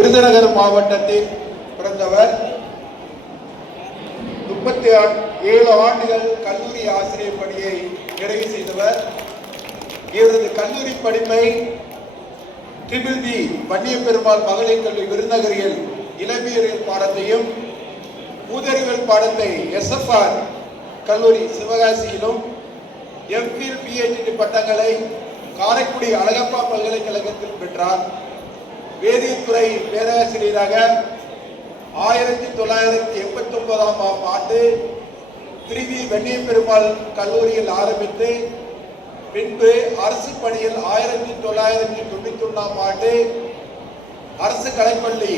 விருதுநகர் மாவட்டத்தில் பிறந்தவர். 37 ஆண்டுகள் கல்லூரி ஆசிரியர் பணியை நிறைவு செய்தவர். இவரது கல்லூரி படிப்பை ட்ரிபிள் பி வன்னியப்பெருமாள் மகளிர் கல்வி விருதுநகரில் இளவியல் பாடத்தையும் மூதறிவியல் பாடத்தை SFR கல்லூரி சிவகாசியிலும் MPhil PhD பட்டங்களை காரைக்குடி அழகப்பா பல்கலைக்கழகத்தில் பெற்றார். வேதியியல் பேராசிரியராக 1989ஆம் ஆண்டு திருவி வன்னியப்பெருமாள் கல்லூரியில் ஆரம்பித்து பின்பு அரசு பணியில் 1991ஆம் ஆண்டு அரசு கலைப்பள்ளி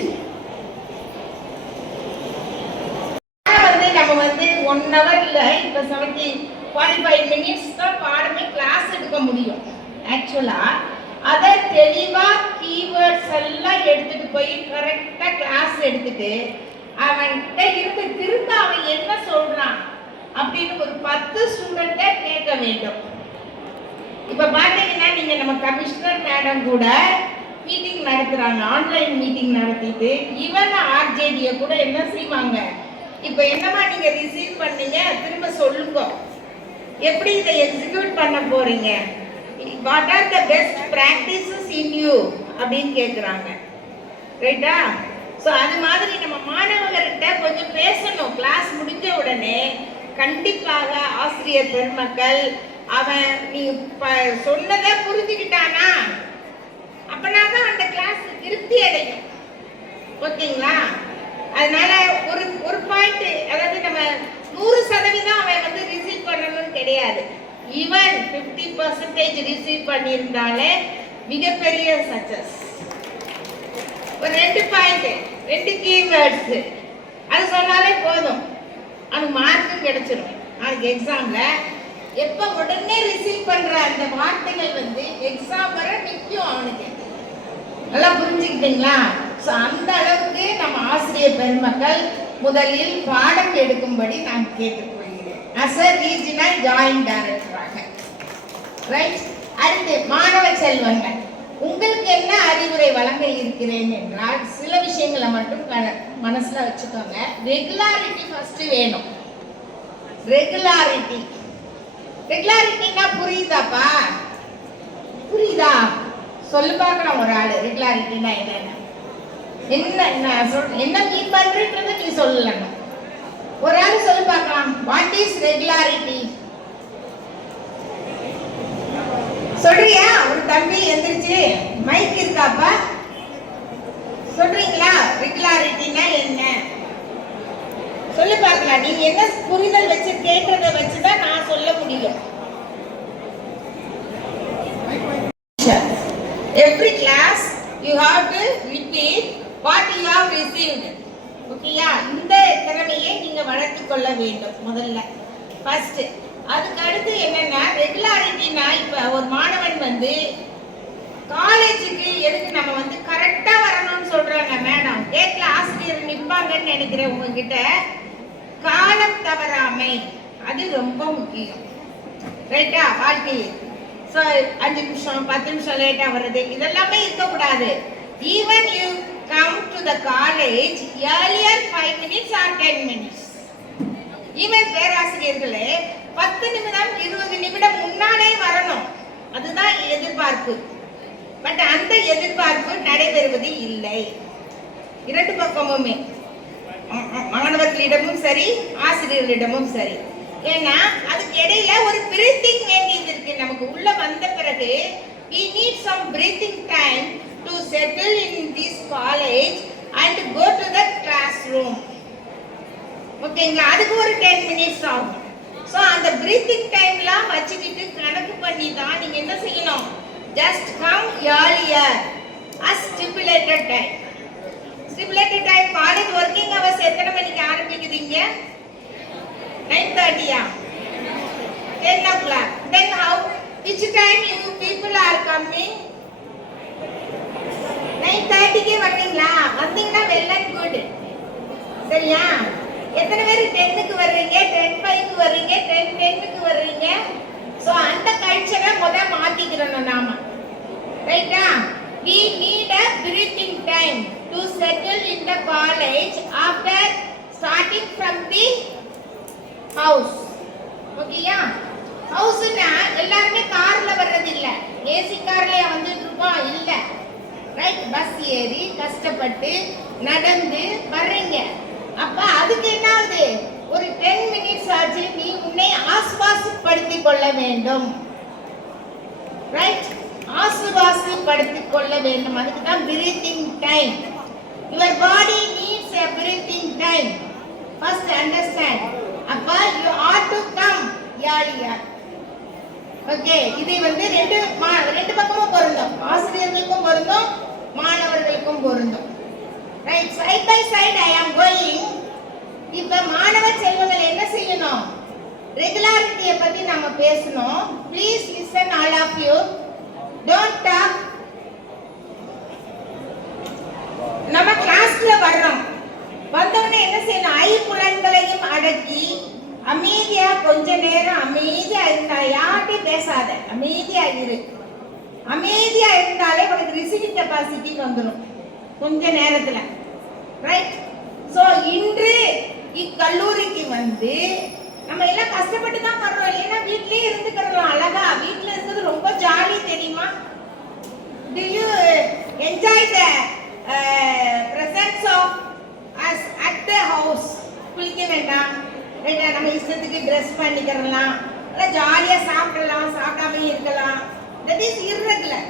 நம்ம 1 ஹவர்ல இப்ப 45 மினிட்ஸ் தான் பாடமே கிளாஸ் எடுக்க முடியும். ஆக்சுவலா அதை தெளிவா கீவேர்ட்ஸ் எல்லாம் எடுத்துட்டு போய் கரெக்டா கிளாஸ் எடுத்துட்டு அவன்கிட்ட இருந்து திரும்ப அவன் என்ன சொல்றான் அப்படின்னு ஒரு 10 ஸ்டூடெண்ட்டை கேட்க வேண்டும். இப்ப பாத்தீங்கன்னா நீங்க நம்ம கமிஷனர் மேடம் கூட மீட்டிங் நடத்துறாங்க, ஆன்லைன் மீட்டிங் நடத்திட்டு ஈவன் RJD கூட என்ன செய்வாங்க, இப்ப என்னமா நீங்க ரிசீவ் பண்ணீங்க திரும்ப சொல்லுங்க, எப்படி இதை எக்ஸிக்யூட் பண்ண போறீங்க, what are the best practices in you அப்படின்னு கேட்குறாங்க. ரைட்டா? ஸோ அது மாதிரி நம்ம மாணவர்கிட்ட கொஞ்சம் பேசணும். கிளாஸ் முடிஞ்ச உடனே கண்டிப்பாக ஆசிரியர் பெருமக்கள் அவன் நீ சொன்னதை புரிஞ்சுக்கிட்டானா அப்பனா தான் அந்த கிளாஸ் திருப்தி அடையும். ஓகேங்களா? அதனால ஒரு பாயிண்ட், அதாவது நம்ம 100% அவன் ரிசீவ் பண்ணணும்னு கிடையாது. ஈவன் 50% ரிசீவ் பண்ணியிருந்தாலே மிகப்பெரிய சக்சஸ். ஒரு 2 பாயிண்ட் 2 கீவேர்ட்ஸ் அது சொன்னாலே போதும், அவனுக்கு மார்க்கும் கிடைச்சிடும். நாளைக்கு எக்ஸாம்ல எப்ப உடனே ரிசீவ் பண்ற அந்த வார்த்தைகள் எக்ஸாம் வர நிற்கும் அவனுக்கு. நல்லா புரிஞ்சுக்கிட்டீங்களா? ஸோ அந்த அளவுக்கு நம்ம ஆசிரியர் பெருமக்கள் முதலில் பாடம் எடுக்கும்படி நான் கேட்டுக்கொள்கிறேன். as a regional joint director-ஆக. ரைட்? அடுத்து மாணவ செல்வங்கள், உங்களுக்கு என்ன அறிவுரை வழங்க இருக்கிறேன் என்றால் சில விஷயங்களை மட்டும் மனசுல வச்சுக்கோங்க. ரெகுலாரிட்டி ஃபர்ஸ்ட் வேணும். ரெகுலாரிட்டினா புரியுதாப்பா? புரியுதா? சொல்லு பார்க்கலாம் ஒரு ஆளு. ரெகுலாரிட்டினா என்ன மீன் பண்றத நீ சொல்லணும். ஒரு ஆள் சொல்லு பார்க்கலாம். What is regularity? சொல்றியா? ஒரு தம்பி எந்திரிச்சு, மைக் இருக்காப்பா, சொல்றீங்களா? ரெகுலாரிட்டினா என்ன சொல்லு பார்க்கலாம். நீங்க என்ன புரிதல் வச்சு கேட்கறத வச்சுதான் நான் சொல்ல முடியும். Every class you have to repeat what you have received. ஓகேயா? இந்த திறமையை நீங்க வளர்த்து கொள்ள வேண்டும் முதல்ல ஃபர்ஸ்ட். அதுக்கு அடுத்து என்னன்னா ரெகுலாரிட்டினா, இப்ப ஒரு மாணவன் காலேஜுக்கு எதுக்கு நம்ம கரெக்டா வரணும்னு சொல்றாங்க மேடம், கேட்கல ஆசிரியர் நிற்பாங்கன்னு நினைக்கிறேன் உங்ககிட்ட. காலம் தவறாமை அது ரொம்ப முக்கியம். ரைட்டா? வாழ்க்கையில் 5 நிமிஷம் 10 நிமிஷம் லேட்டா வருது இதெல்லாமே இருக்கக்கூடாது. Even you come to the college earlier 5 minutes or 10 minutes. Even பேராசிரியர்களே 10 நிமிடம் 20 நிமிடம் முன்னாலே வரணும், அதுதான் எதிர்பார்ப்பு. பட் அந்த எதிர்பார்ப்பு நடைபெறுவது இல்லை. 2 பக்கமுமே, மாணவர்களிடமும் சரி ஆசிரியர்களிடமும் சரி. ஏன்னா அதுக்கு இடையில ஒரு பிரீத்திங் வேண்டியது இருக்கு. நமக்கு உள்ள வந்த பிறகு we need some breathing time to settle in this college and go to the classroom. ஓகேங்களா? அதுக்கு ஒரு 10 minutes ஆகும். ஸோ அந்த பிரீத்திங் டைம்லாம் வச்சுக்கிட்டு கணக்கு பண்ணி தான் நீங்க என்ன செய்யணும், just come earlier as stipulated time. Stipulated time college working hours எத்தனை மணிக்கு ஆரம்பிக்குதுங்க? 9:30 10 o'clock. Then how, which time you people are coming? 9:30 வர்றீங்களா? வந்தீங்கன்னா well and good. சரியா? எத்தனை பேர் 10க்கு வர்றீங்க, 10:05க்கு வர்றீங்க, 10:10க்கு வர்றீங்க? சோ அந்த கல்ச்சரை மாத்திக்கிறோம் நாம. ரைட்டா? We need a breathing time to in the college after starting from the house. ஓகேயா? ஹவுஸ்னா எல்லாருமே கார்ல வர்றது இல்ல. ஏசி கார்லயே வந்துட்டு இருக்கோம் இல்ல. ரைட்? பஸ் ஏறி கஷ்டப்பட்டு நடந்து வர்றீங்க. அப்ப அதுக்கு என்ன ஆகுது? ஒரு 10 minutes ஆச்சு நீ உன்னை ஆஸ்வாசப்படுத்திக் கொள்ள வேண்டும். ரைட்? ஆஸ்வாசப்படுத்திக் கொள்ள வேண்டும். அதுக்கு தான் breathing time. Your body needs a breathing time. First understand. அப்ப you ought to come earlier. Okay, இது வந்து ரெண்டு பக்கமும் பொருந்தும். ஆசிரியர்களுக்கும் பொருந்தும், மாணவர்களுக்கும் பொருந்தும். Right? Side by side I am going. இப்ப மாணவ செல்வங்கள் என்ன செய்யணும்? ரெகுலாரிட்டியை பத்தி நாம பேசணும். Please listen all of you. Don't talk. நம்ம கிளாஸ்ல வர்றோம். வந்தவனே என்ன செய்யணும்? ஐம்புலன்களையும் அடக்கி அமைதியா கொஞ்ச நேரம் அமைதியா இருந்தா, யார்கிட்டையும் பேசாத, அமைதியா இரு. அமைதியா இருந்தாலே உனக்கு ரிசீவிங் கெப்பாசிட்டி வந்துடும் கொஞ்ச நேரத்துல. ரைட்? சோ இன்று இக்கல்லூரிக்கு வந்து நம்ம எல்லாம் கஷ்டப்பட்டு தான் வர்றோம். இல்லைன்னா வீட்லயே இருந்துக்கிறோம் அழகா. வீட்ல இருக்கிறது ரொம்ப ஜாலி தெரியுமா? Do you enjoy the presence of us at the house? குளிக்க வேண்டாம், ரைட்டா? நம்ம இஷ்டத்துக்கு ட்ரெஸ் பண்ணிக்கிறலாம், இல்லை ஜாலியா சாப்பிடலாம், சாப்பிடாம இருக்கலாம். That is irregular.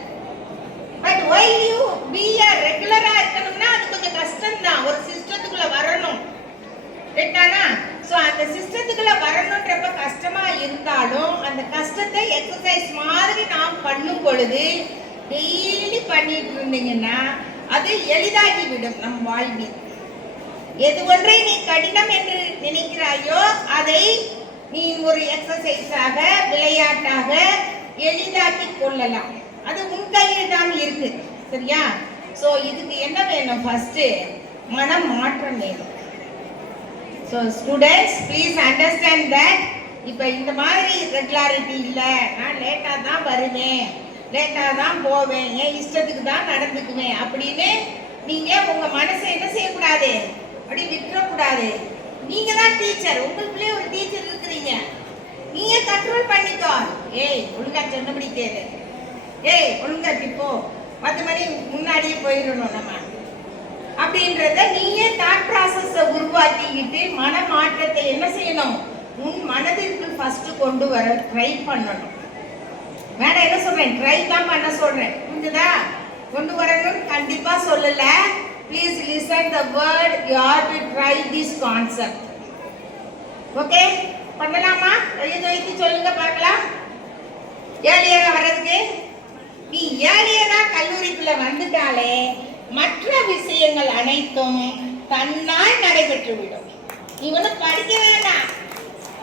But while you be a ரெகுலரா இருக்கணும்னா அது கொஞ்சம் கஷ்டம் தான். ஒரு சிஸ்டத்துக்குள்ள வரணும், ரைட்டானா? சோ அந்த சிஸ்டத்துக்குள்ள வரணும்ன்றப்ப கஷ்டமா இருந்தாலும் அந்த கஷ்டத்தை எக்ஸசைஸ் மாதிரி நாம் பண்ணும் பொழுது டெய்லி பண்ணிட்டு இருந்தீங்கன்னா அது எளிதாகி விடும் நம் வாழ்வில். எது ஒன்றை நீ கடினம் என்று நினைக்கிறாயோ அதை நீ ஒரு எக்ஸசைஸாக, விளையாட்டாக எளிதாக்கி கொள்ளலாம். அது உன் கையில் தான் இருக்கு. சரியா? சோ இதுக்கு என்ன வேணும்? ஃபர்ஸ்ட் மனம் மாற்றம் வேணும். So students, please understand that இப்ப இந்த மாதிரி ரெகுலாரிட்டி இல்ல, நான் லேட்டா தான் வருவேன், லேட்டா தான் போவேன், என் இஷ்டத்துக்கு தான் நடந்துக்குவேன் அப்படின்னு நீங்க உங்க மனசை என்ன செய்யக்கூடாது? அப்படி விட்டுறக்கூடாது. நீங்க தான் டீச்சர், உங்களுக்குள்ளே ஒரு டீச்சர் இருக்கிறீங்க. நீங்க கண்ட்ரோல் பண்ணிக்கோ. ஏய் ஒழுங்கா சொன்னபடி கேளு, ஏய் ஒழுங்கா இப்போ 10 மணி முன்னாடியே போயிடணும் நம்ம அப்படின்றத நீயே தாட் ப்ராசஸை உருவாக்கிக்கிட்டு மன மாற்றத்தை என்ன செய்யணும்? உன் மனதிற்கு ஃபர்ஸ்ட் கொண்டு வர ட்ரை பண்ணணும். வேணா என்ன சொல்றேன்? ட்ரை தான் பண்ண சொல்றேன். புரிஞ்சுதா? கொண்டு வரணும்னு கண்டிப்பா சொல்லல. Please listen the word. You are to try this concept. Okay? பண்ணலாமா? எழுதி சொல்லுங்க பார்க்கலாம். ஏர்லியரா வர்றதுக்கு நீ ஏர்லியரா கல்லூரிக்குள்ள வந்துட்டாலே மற்ற விஷயங்கள் அனைத்தும் தன்னால் நடைபெற்று விடும். நீ ஒன்றும் படிக்க வேண்டாம்.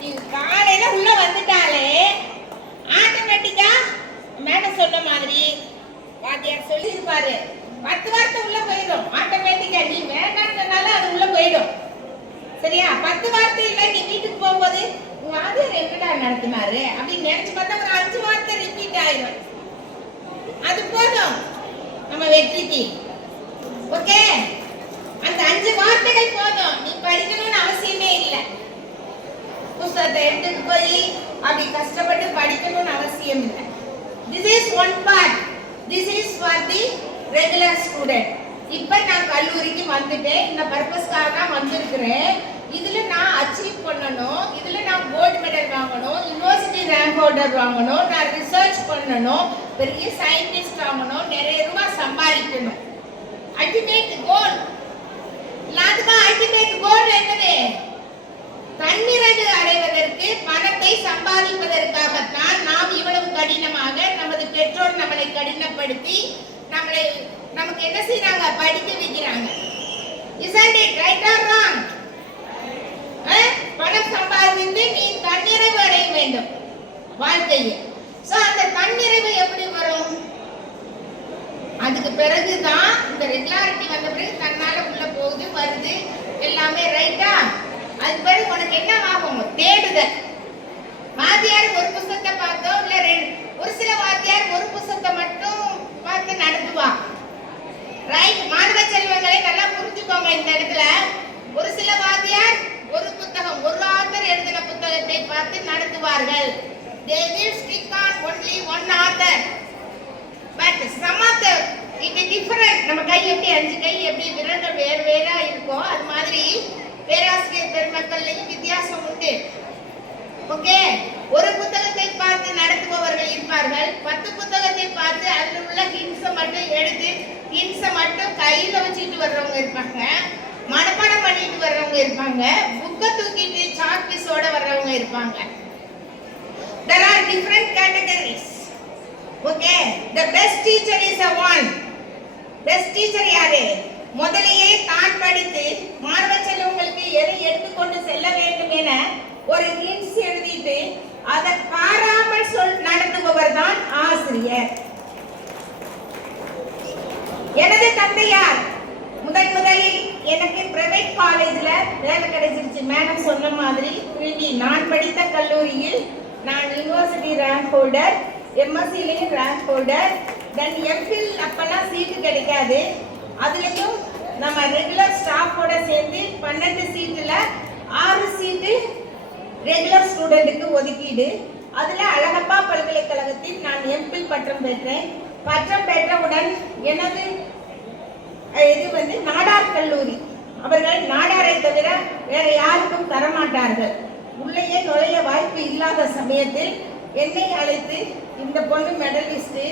நீ காலையில உள்ள வந்துட்டாலே ஆட்டோமேட்டிக்கா மேடம் சொன்ன மாதிரி வாத்தியார் சொல்லியிருப்பாரு, 10 வார்த்தை உள்ள போயிடும். ஆட்டோமேட்டிக்கா நீ வேண்டாம்னு சொன்னாலும் அது உள்ள போயிடும். சரியா? 10 வார்த்தை இல்லை, நீ வீட்டுக்கு போகும்போது வாத்தியார் என்னடா நடத்தினாரு அப்படின்னு நினைச்சு பார்த்தா ஒரு 5 வார்த்தை ரிப்பீட் ஆயிடும். அது போதும் நம்ம வெற்றிக்கு. ஓகே? அந்த 5 வார்த்தைகள் போதும். நீ படிக்கணும்னு அவசியமே இல்லை. புத்தகத்தை எடுத்துட்டு போய் அப்படி கஷ்டப்பட்டு படிக்கணும்னு அவசியம் இல்லை. This is one part. This is for the regular student. இப்போ நான் கல்லூரிக்கு வந்துட்டேன், இந்த பர்பஸ்க்காக தான் வந்திருக்கிறேன். இதுல நான் அச்சீவ் பண்ணணும், இதுல நான் கோல்டு மெடல் வாங்கணும், யூனிவர்சிட்டி ரேங்க் ஹோல்டர் வாங்கணும், நான் ரிசர்ச் பண்ணணும், பெரிய சயின்டிஸ்ட் ஆகணும், நிறைய ரூபாய் சம்பாதிக்கணும். Ultimate goal. எல்லாத்துக்கும் அல்டிமேட் கோல் என்னது? தன்னிறைவு அடைவதற்கு, பணத்தை சம்பாதிப்பதற்காகத்தான் நாம் இவ்வளவு கடினமாக நமது பெற்றோர் நம்மளை கடினப்படுத்தி நமக்கு என்ன செய்யறாங்க? படிக்க வைக்கிறாங்க. Isn't it right or wrong? பணம் சம்பாதித்து நீ தன்னிறைவு அடைய வேண்டும் வாழ்க்கையில். சோ அந்த தன்னிறைவு எப்படி வரும்? அதுக்கு பிறகுதான் இந்த ரெகுலாரிட்டி வந்த பிறகு தன்னால உள்ள போகுது, வருது, எல்லாமே ரைட்டா? அது பிறகு உனக்கு என்ன ஆகும்? தேடுதல். வாத்தியார் ஒரு புத்தகத்தை பார்த்தோ இல்ல ஒரு சில வாத்தியார் ஒரு புத்தகத்தை மட்டும் பார்த்து நடத்துவா. ரைட்? மாணவ செல்வங்களை நல்லா புரிஞ்சுக்கோங்க. இந்த இடத்துல ஒரு சில வாத்தியார் ஒரு புத்தகம், ஒரு ஆத்தர் எழுதின புத்தகத்தை பார்த்து நடத்துவார்கள். They will stick on only one author. But some of the it is different. நம்ம கை எப்படி 5 கை எப்படி விரல்கள் வேறு வேறா இருக்கோ அது மாதிரி பேராசிரியர் பெருமக்கள்லையும் வித்தியாசம் உண்டு. ஓகே, ஒரு புத்தகத்தை பார்த்து நடத்துபவர்கள் இருப்பார்கள். 10 புத்தகத்தை பார்த்து அதில் உள்ள ஹிண்ட்ஸை மட்டும் எடுத்து ஹிண்ட்ஸை மட்டும் கையில வச்சுட்டு வர்றவங்க இருப்பாங்க. மனப்பாடம் பண்ணிட்டு வர்றவங்க இருப்பாங்க. புக்கை தூக்கிட்டு சாக் பீஸோட வர்றவங்க இருப்பாங்க. There are different categories. Okay, the best teacher is a one. Best teacher யாரு? முதலியே தான் படித்து மாணவ செல்வங்களுக்கு எதை எடுத்துக்கொண்டு செல்ல வேண்டும் என ஒரு ஹிண்ட்ஸ் எழுதிட்டு அதை பாராமல் நடத்துபவர் தான் ஆசிரியர். எனது தந்தையார் முதலில் எனக்கு பிரைவேட் காலேஜ்ல வேலை கிடைச்சிருச்சு. மேடம் சொன்ன மாதிரி நான் படித்த கல்லூரியில் நான் யூனிவர்சிட்டி ரேங்க் ஹோல்டர், எம்எஸ்சிலையும் ரேங்க் ஹோல்டர். தென் எம்ஃபில் அப்பெல்லாம் சீட்டு கிடைக்காது. அதுலேயும் நம்ம ரெகுலர் ஸ்டாஃபோட சேர்ந்து 12 சீட்டில் 6 சீட்டு ரெகுலர் ஸ்டூடெண்ட்டுக்கு ஒதுக்கீடு. அதில் அழகப்பா பல்கலைக்கழகத்தில் நான் எம்ஃபில் பட்டம் பெற்றேன். பட்டம் பெற்றவுடன் எனது இது நாடார் கல்லூரி. அவர்கள் நாடாரை தவிர வேற யாருக்கும் தரமாட்டார்கள். உள்ளேயே நுழைய வாய்ப்பு இல்லாத சமயத்தில் என்னை அழைத்து இந்த பொண்ணு மெடலிஸ்ட்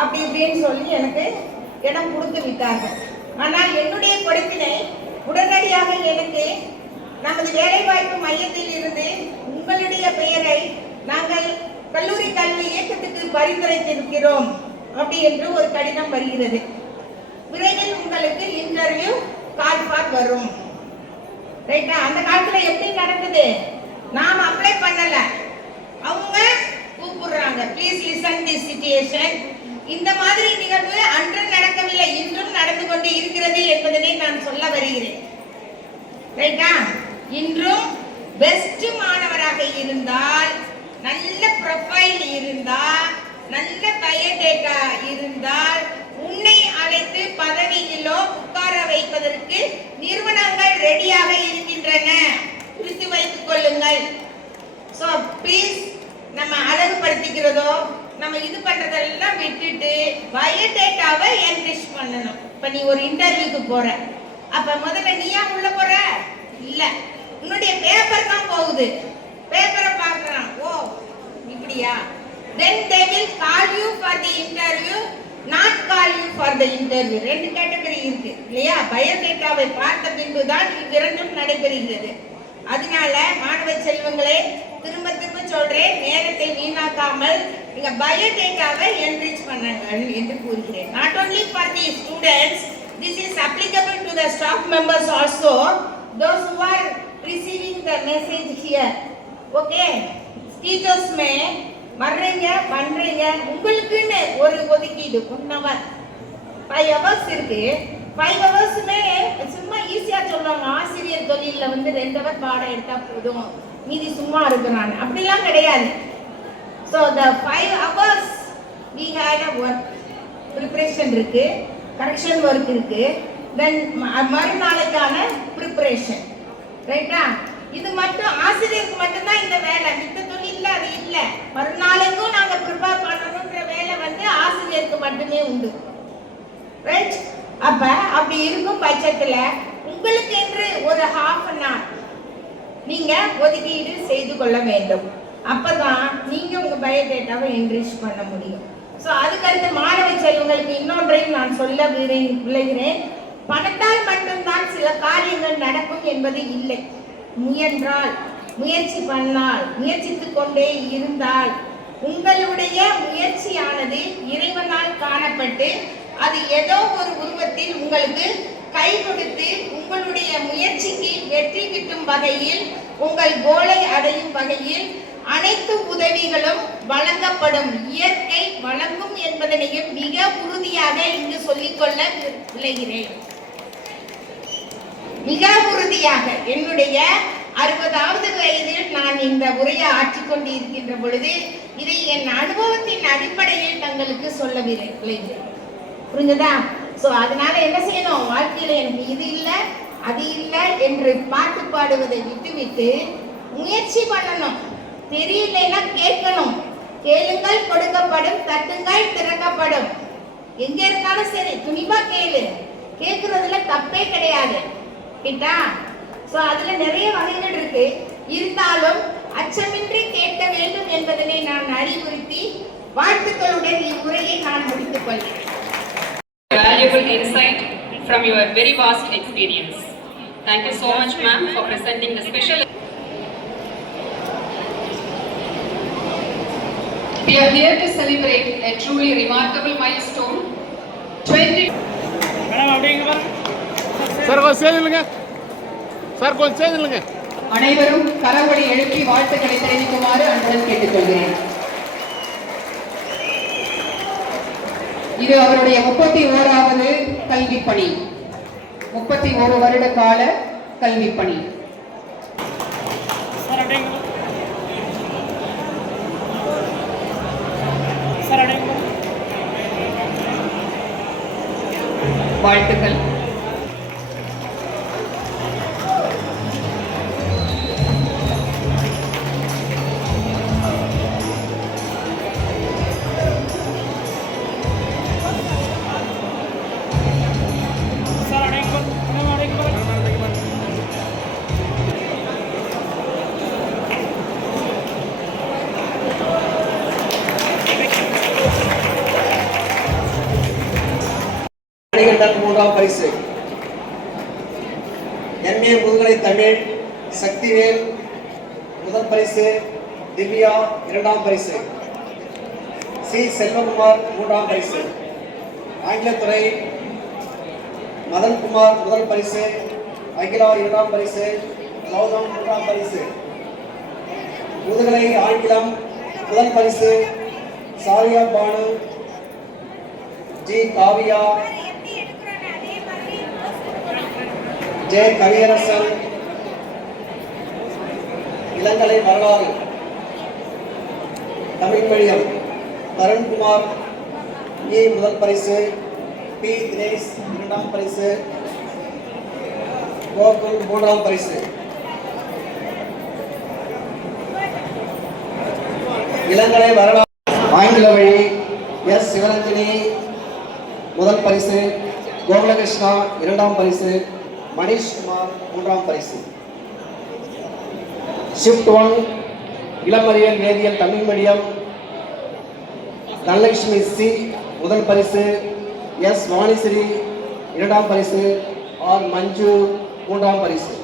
அப்படி இப்படின்னு சொல்லி எனக்கு இடம் கொடுத்து விட்டார்கள். ஆனால் என்னுடைய கொடுப்பினை உடனடியாக எனக்கு நமது வேலைவாய்ப்பு மையத்தில் இருந்து உங்களுடைய பெயரை நாங்கள் கல்லூரி கல்வி இயக்கத்துக்கு பரிந்துரைத்திருக்கிறோம் அப்படி என்று ஒரு கடிதம் வருகிறது. விரைவில் உங்களுக்கு இன்டர்வியூ கால் ஃபார் வரும். ரைட்டா? அந்த காலத்துல எப்படி நடந்தது? நாம் அப்ளை பண்ணல, அவங்க கூப்பிடுறாங்க. Please listen the situation. இந்த மாதிரி நிகழ்வு அன்று நடக்கவில்லை, இன்றும் நடந்து கொண்டு இருக்கிறது என்பதனை நான் சொல்ல வருகிறேன். ரைட்டா? இன்றும் பெஸ்ட் மாணவராக இருந்தால், நல்ல ப்ரொஃபைல் இருந்தால், நல்ல பயோடேட்டா இருந்தால் உன்னை அழைத்து பதவியிலோ உட்கார வைப்பதற்கு நிறுவனங்கள் ரெடியாக இருக்கின்றன. குறித்து வைத்துக் கொள்ளுங்கள். ஸோ ப்ளீஸ் நம்ம அழகுபடுத்திக்கிறதோ நம்ம இது பண்றதெல்லாம் விட்டுட்டு பயோடேட்டாவை என்ரிச் பண்ணணும். இப்போ நீ ஒரு இன்டர்வியூக்கு போற, அப்ப முதல்ல நீயா உள்ள போற இல்ல, உன்னுடைய பேப்பர் தான் போகுது. பேப்பரை பார்க்கறான், ஓ இப்படியா, then they will call you for the interview, not call you for the interview. ரெண்டு கேட்டகரி இருக்கு இல்லையா? பயோடேட்டாவை பார்த்த பின்பு தான் இவ்விரண்டும் நடைபெறுகிறது. அதனால மாணவ செல்வங்களே, திரும்ப திரும்ப சொல்றேன், நேரத்தை வீணாக்காமல் நீங்க பயோடேட்டாவை என்ரிச் பண்ணுங்கள் என்று கூறுகிறேன். Not only for the students, this is applicable to the staff members also, those who are receiving the message here. Okay, teachers में வர்றீங்க பண்றீங்க, உங்களுக்குன்னு ஒரு ஒதுக்கீடு 1 hour 5 hours இருக்கு. 5 ஹவர்ஸுமே சும்மா ஈஸியா சொல்றாங்க, ஆசிரியர் தொழில 2 hour பாடம் எடுத்தா போதும், மீதி சும்மா இருக்கிறான், அப்படிலாம் கிடையாது. So the 5 hours we had a work preparation இருக்கு, கரெக்ஷன் ஒர்க் இருக்கு, தென் மறுநாளைக்கான ப்ரிப்பரேஷன். ரைட்டா? இது மட்டும் ஆசிரியருக்கு மட்டும்தான் இந்த வேலை, மித்த தொழில அது இல்லை. மறுநாளைக்கும் நாங்க ப்ரிப்பேர் பண்ணணுன்ற வேலை ஆசிரியருக்கு மட்டுமே உண்டு. ரைட்? அப்ப அப்படி இருக்கும் பட்சத்துல உங்களுக்கு என்று ஒரு half an hour நீங்க ஒதுக்கீடு செய்து கொள்ள வேண்டும். அப்பதான் நீங்க உங்க பயோடேட்டாவை என்ரிச் பண்ண முடியும். ஸோ அதுக்கடுத்து மாணவ செல்வங்களுக்கு இன்னொன்றையும் நான் சொல்ல விளைகிறேன். பணத்தால் மட்டும்தான் சில காரியங்கள் நடக்கும் என்பது இல்லை. முயன்றால், முயற்சி பண்ணால், முயற்சித்துக் கொண்டே இருந்தால் உங்களுடைய முயற்சியானது இறைவனால் காணப்பட்டு அது ஏதோ ஒரு உருவத்தில் உங்களுக்கு கை கொடுத்து உங்களுடைய முயற்சிக்கு வெற்றி கிட்டும் வகையில், உங்கள் கோலை அடையும் வகையில் அனைத்து உதவிகளும் வழங்கப்படும். இயற்கை வழங்கும் என்பதனையும் மிக உறுதியாக இங்கு சொல்லிக்கொள்ள விளைகிறேன். மிக உறுதியாக என்னுடைய 60வது வயதில் நான் இந்த உரையை ஆற்றிக்கொண்டு இருக்கின்ற பொழுது இதை என் அனுபவத்தின் அடிப்படையில் தங்களுக்கு சொல்ல விளைகிறேன். புரிஞ்சதா? ஸோ அதனால என்ன செய்யணும், வாழ்க்கையில எனக்கு இது இல்லை அது இல்லை என்று பாட்டு பாடுவதை விட்டுவிட்டு முயற்சி பண்ணணும். தெரியலைன்னா கேட்கணும். கேளுங்கள் கொடுக்கப்படும், தட்டுங்கள் திறக்கப்படும். எங்க இருந்தாலும் சரி துணிவா கேளு. கேட்கறதுல தப்பே கிடையாது. கேட்டா சோ அதுல நிறைய வகைகள் இருக்கு. இருந்தாலும் அச்சமின்றி கேட்க வேண்டும் என்பதனை நான் அறிவுறுத்தி வாழ்த்துக்களுடன் இவ்வுரையை நான் முடித்துக் கொள்கிறேன். Valuable insight from your very vast experience. Thank you so much, ma'am, for presenting the special. We are here to celebrate a truly remarkable milestone. 20. Sir கொஞ்சம் சேர்ந்துலுங்க. சார் கொஞ்சம் சேர்ந்துலுங்க. அனைவரும் கரவொலி எழுப்பி வாழ்த்துக்களை தெரிவிக்குமாறு அன்புடன் கேட்டுக்கொள்கிறேன். இது அவருடைய 31வது கல்வி பணி. 31 வருட கால கல்வி பணி. வாழ்த்துக்கள். மூன்றாம் பரிசு. MA முதுகலை தமிழ் சக்திவேல் முதல் பரிசு. திவ்யா இரண்டாம் பரிசு. சி செல்வகுமார் மூன்றாம் பரிசு. ஆங்கிலத்துறை மதன்குமார் முதல் பரிசு. அகிலா இரண்டாம் பரிசு. கௌதம் மூன்றாம் பரிசு. முதுகலை ஆங்கிலம் முதல் பரிசு. சாரியா பானு. ஜி காவியா. ஜே கவியரசன். இளங்கலை வரலாறு தமிழ் மீடியம் தருண்குமார் ஏ முதல் பரிசு. பி தினேஷ் இரண்டாம் பரிசு. கோகுல் மூன்றாம் பரிசு. இளங்கலை வரலாறு ஆங்கில வழி எஸ் சிவரஞ்சனி முதல் பரிசு. கோகுலகிருஷ்ணா இரண்டாம் பரிசு. மணிஷ் குமார் மூன்றாம் பரிசு. ஷிஃப்ட் 1 இளமறியல் வேதியியல் தமிழ் மீடியம் தனலட்சுமி சி முதல் பரிசு. எஸ் வாணிஸ்ரீ இரண்டாம் பரிசு. ஆர் மஞ்சு மூன்றாம் பரிசு.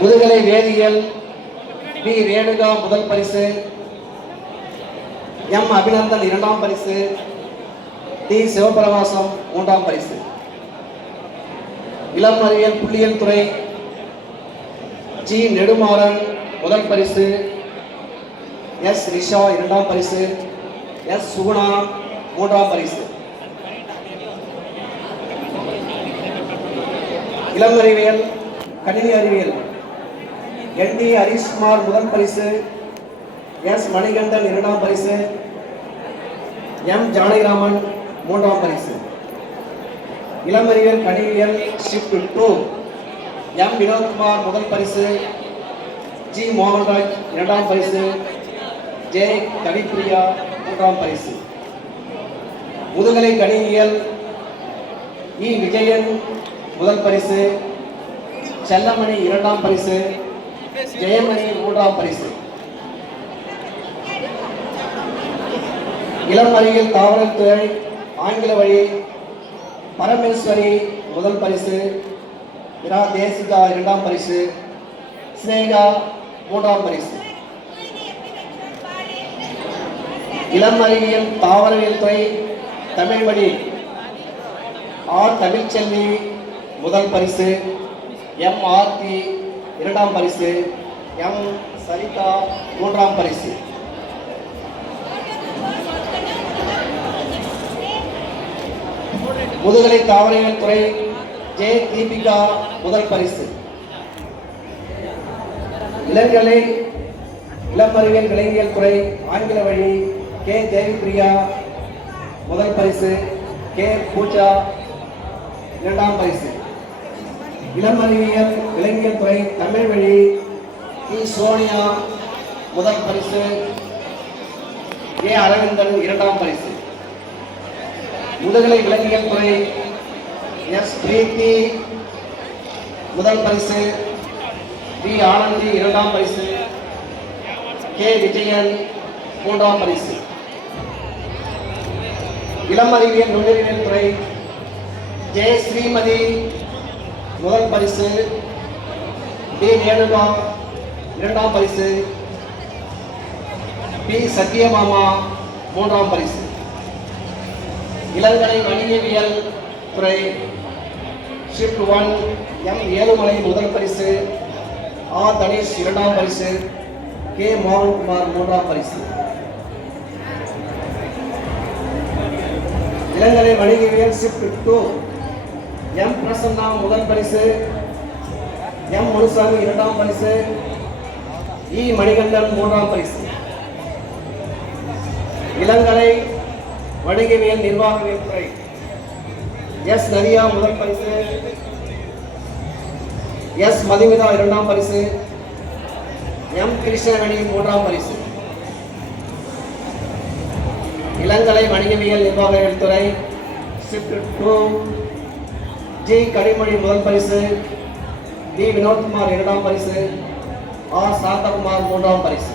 முதுகலை வேதியியல் பி ரேணுகா முதல் பரிசு. எம் அபிநந்தன் இரண்டாம் பரிசு. டி சிவபிரகாசம் மூன்றாம் பரிசு. இளம் அறிவியல் புள்ளியியல் துறை ஜி நெடுமாறன் முதல் பரிசு. எஸ் ரிஷா இரண்டாம் பரிசு. எஸ் சுகுணா மூன்றாம் பரிசு. இளம் அறிவியல் கணினி அறிவியல் ND ஹரிஷ்குமார் முதல் பரிசு. எஸ் மணிகண்டன் இரண்டாம் பரிசு. எம் ஜானகிராமன் மூன்றாம் பரிசு. இளமறிவியல் கணினியல் ஷிஃப்ட் 2 எம் வினோத்குமார் முதல் பரிசு. ஜி மோகன்ராஜ் இரண்டாம் பரிசு. ஜே கவிப்பிரியா மூன்றாம் பரிசு. முதுகலை கணினியல் இ விஜயன் முதல் பரிசு. செல்லமணி இரண்டாம் பரிசு. ஜெயமணி மூன்றாம் பரிசு. இளம் அறிவியல் தாவரத்துறை ஆங்கில வழி பரமேஸ்வரி முதல் பரிசு. இரா தேசிகா இரண்டாம் பரிசு. ஸ்னேகா மூன்றாம் பரிசு. இளம் அறிவியல் தாவரவியல் துறை தமிழ் வழி ஆர் தமிழ்ச்செல்வி முதல் பரிசு. எம் ஆர்த்தி இரண்டாம் பரிசு. எம் சரிதா மூன்றாம் பரிசு. முதுகலை தாவரவியல் துறை ஜே தீபிகா முதல் பரிசு. இளங்கலை இளமறிவியல் விலங்கியல் துறை ஆங்கில வழி கே தேவிப்பிரியா முதல் பரிசு. கே பூஜா இரண்டாம் பரிசு. இளம் அறிவியல் விலங்கியல் துறை தமிழ் வழி டி சோனியா முதல் பரிசு. ஏ அரவிந்தன் இரண்டாம் பரிசு. முதுகலை விலங்கியல் துறை எஸ் பிரீத்தி முதல் பரிசு. பி ஆனந்தி இரண்டாம் பரிசு. கே விஜயன் மூன்றாம் பரிசு. இளம் அறிவியல் நுண்ணறிவியல் துறை ஜே ஸ்ரீமதி முதல் பரிசு. டி ரேணுகா இரண்டாம் பரிசு. பி சத்யபாமா மூன்றாம் பரிசு. இளங்கலை வணிகவியல் துறை ஷிஃப்ட் 1 எம் ஏழுமலை முதல் பரிசு. ஆர் தனேஷ் இரண்டாம் பரிசு. கே மோகன்குமார் மூன்றாம் பரிசு. இளங்கலை வணிகவியல் ஷிஃப்ட் 2 எம் பிரசன்னா முதல் பரிசு. எம் முனுசாமி இரண்டாம் பரிசு. இ மணிகண்டன் மூன்றாம் பரிசு. இளங்கலை வணிகவியல் நிர்வாகவியல் துறை எஸ் நதியா முதல் பரிசு. எஸ் மதுமிதா இரண்டாம் பரிசு. எம் கிருஷ்ணவேணி மூன்றாம் பரிசு. இளங்கலை வணிகவியல் நிர்வாகவியல் துறை ஷிஃப்ட் 2 ஜி கனிமொழி முதல் பரிசு. டி வினோத்குமார் இரண்டாம் பரிசு. ஆர் சாந்தகுமார் மூன்றாம் பரிசு.